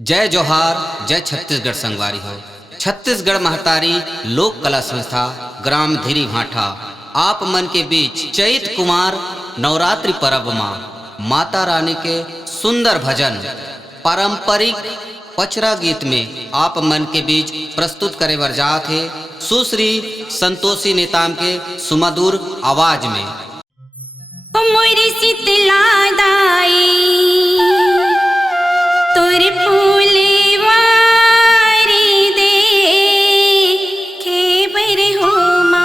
जय जोहार, जय छत्तीसगढ़ संगवारी हो। छत्तीसगढ़ महतारी लोक कला संस्था ग्राम धीरी भाठा आप मन के बीच चैत कुमार नवरात्रि पर्व में माता रानी के सुंदर भजन पारंपरिक पचरा गीत में आप मन के बीच प्रस्तुत करे बर जात है सुश्री संतोषी नेताम के सुमधुर आवाज में। मोरी शीतला दाई तोर फूले वारी दे खेबर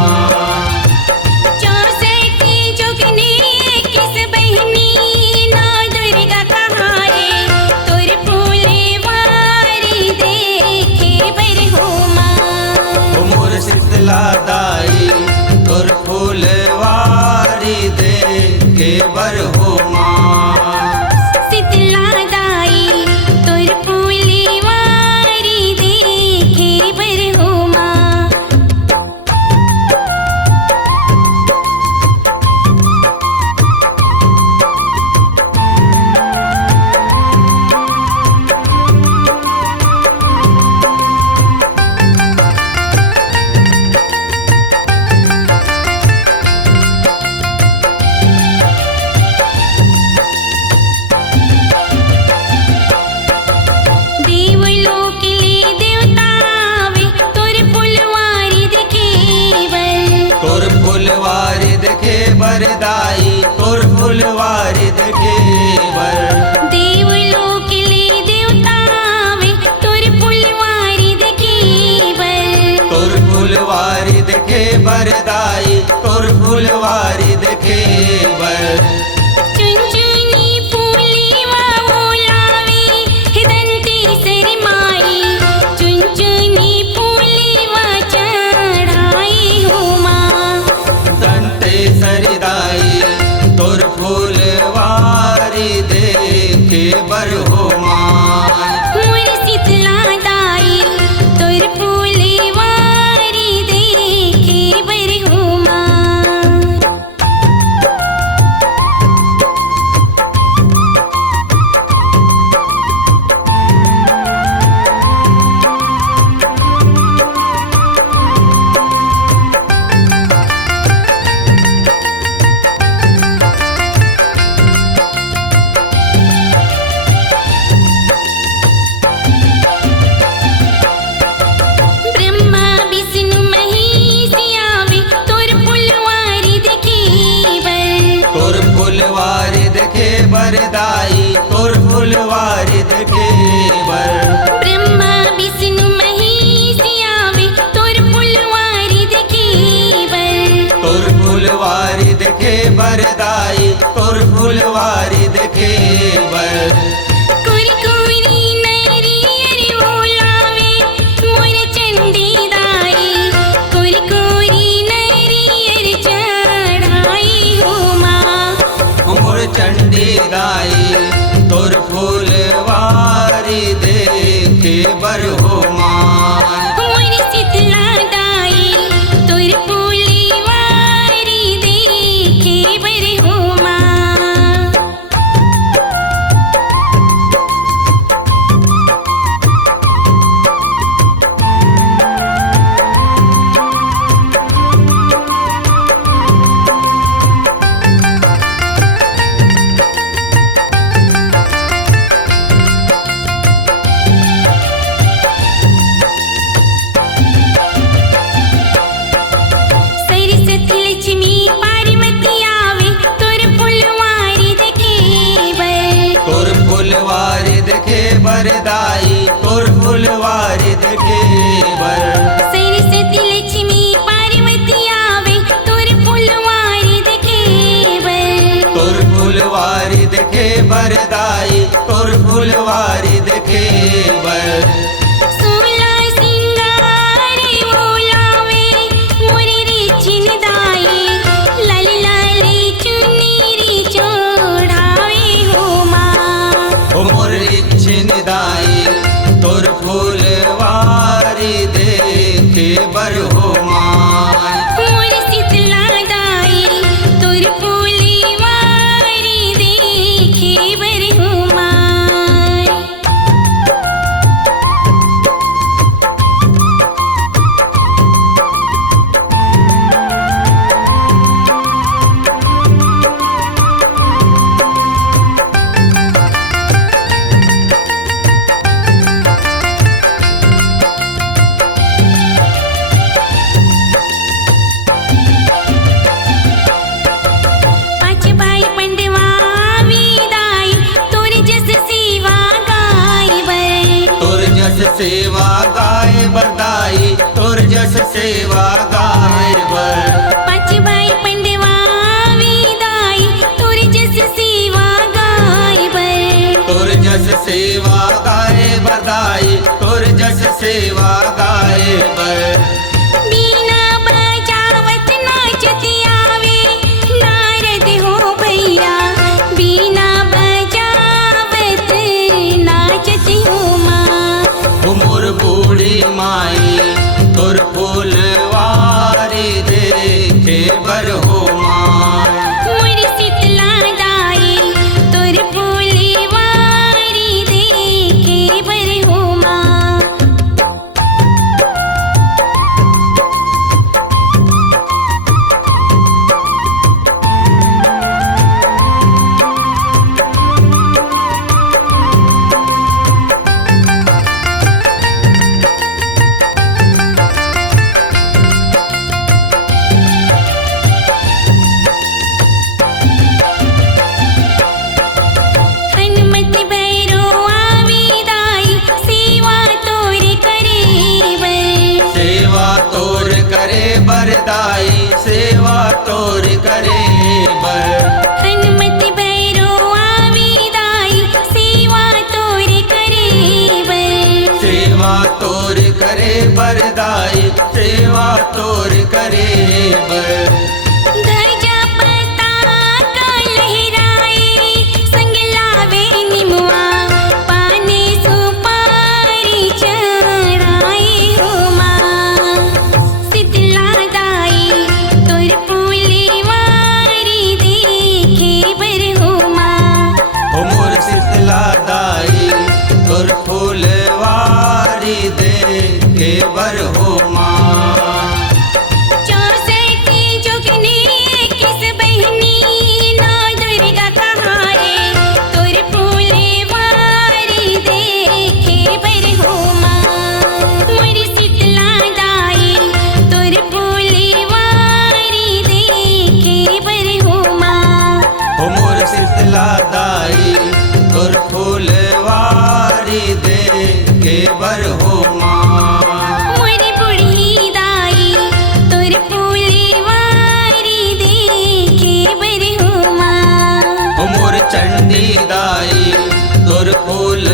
हो देखे बरदाई तोर फुलवारी देखे बर। सोला सिंगारे बोलावे मोरी रे चिनदाई लाल लाल चुनरी चढ़ावे हो माँ। ओ मोर इच्छिन दाई तोर फुलवारी देखे बर हो माँ। मोर शीतला दाई तोर फुलवारी देखे बर हो माँ। पाँच भाई पंडवा विदाई तोर जस सेवा गाय बर। तोर जस सेवा गाय बरदाई तोर जस सेवा गाय बर। पाँच भाई पंडवा विदाई तोर जस सेवा गाय बर। तोर जस सेवा गाय बरदाई तोर जस सेवा गाय बर। बीना बजावत नाचत आवे नारद हो भैया बीना बजावत नाचत हो माँ। ओ मोर बूढ़ी माई तोर फुलवारी देखे बर हो माँ। मोर शीतला दाई तोर फुलवारी देखे बर हो माँ। हनुमत भैरो आविदाई सेवा तोर करे बर। सेवा तोर करे बरदाई सेवा तोर करे बर। हनुमत भैरो आविदाई सेवा तोर करे बर। सेवा तोर करे बरदाई सेवा तोर करे बर। ध्वजा पताका लहराए संग लावे निमुआ पाने सुपारी चढ़ाए हो माँ। शीतला दाई तोर फुलवारी देखे बर हो माँ। ओ मोर शीतला दाई तोर फुलवारी देखे बर हो माँ। चौसठ जोगनी किस बहनी नौ दुर्गा कहाए तोर फुलवारी देखे बर हो माँ। मोर शीतला दाई तोर फुलवारी देखे बर हो माँ। ओ मोर शीतला दाई तोर फुलवारी देखे बर हो माँ। मोर बूढ़ी दाई तोर फुलवारी देखे बर हो माँ। ओ मोर चंडी दाई तोर फूल